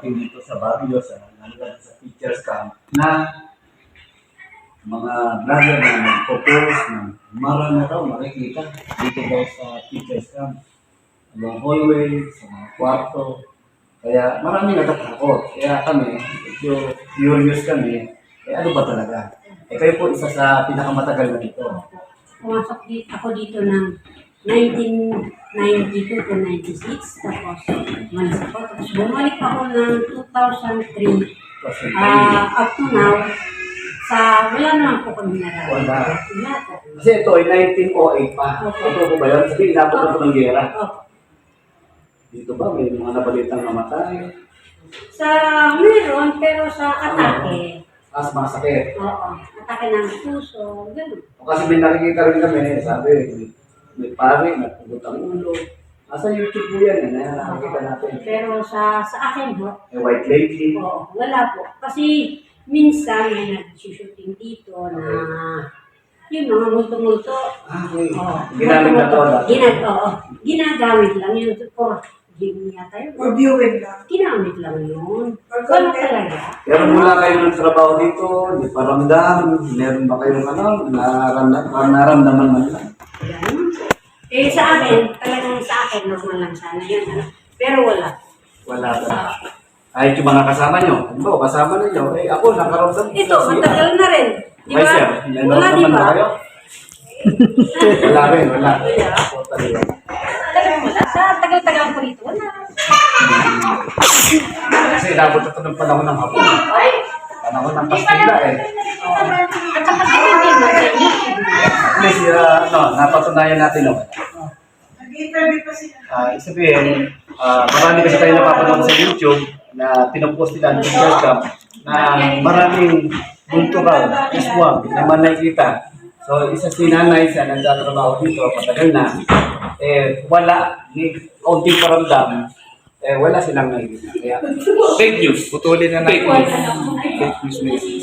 Dito sa Baguio, sa teachers camp, na mga vlogger na nag-propose na marami raw makikita dito daw sa teachers camp. Ang hallway, sa mga kwarto. Kaya marami natatakot. Kaya kami, medyo curious kami, ano ba talaga? Kayo po isa sa pinakamatagal na dito. Pumasok ako dito ng 1992 to 96, tapos malis ako. Tapos bumalik ako ng 2003. Up to now, wala naman po kami nararamdaman. Wala. Kasi ito ay 1908 pa. Ito po ba yun? Sabi, inabot na ito ng gera. Dito ba may mga nabalitang namatay? Meron, pero sa atake. Sa mga sakit. Oo. Atake ng puso, gano'n. Kasi may nakikita rin kami, sabi, may pare, nagpugot ang ulo. Nasa YouTube po yan, nakikita natin. Pero sa akin ho, May white lady. oo, wala po. Kasi minsan may nag-shooting dito na yung mga multo-multo. Okay. Ginamit na to. Ginagamit lang yun for gym yata yun. For viewing lang. Ginamit lang yun. Wala talaga. Pero mula kayo ng trabaho dito, di pa ramdam, meron ba kayong naramdaman man lang? Yan. Sa akin, normal lang sana yun. Pero wala. Wala ba? Kahit yung mga kasama nyo, ano ba, kasama nyo, ako nakaramdam. Ito, matagal na rin. Di Ay, ba? sir, Wala, di ba? Wala rin, wala. Talagang wala. Sa tagal-tagal ko dito, wala. Kasi inabot ito ng panahon ng hapon. Panahon ng Pastila eh. At saka hindi mo sa YouTube. At least, napatunayan natin. Nag-interview pa sila. Isabihin, marami kasi tayo napapanood sa YouTube na pinopost nila ng teachers camp na maraming buntural, iswag, naman nakikita. So, isa si nanay sa nagtatrabaho dito, patagal na, wala, kaunting paramdam, wala silang nakikita. Kaya, fake news, putulin na natin. Fake news.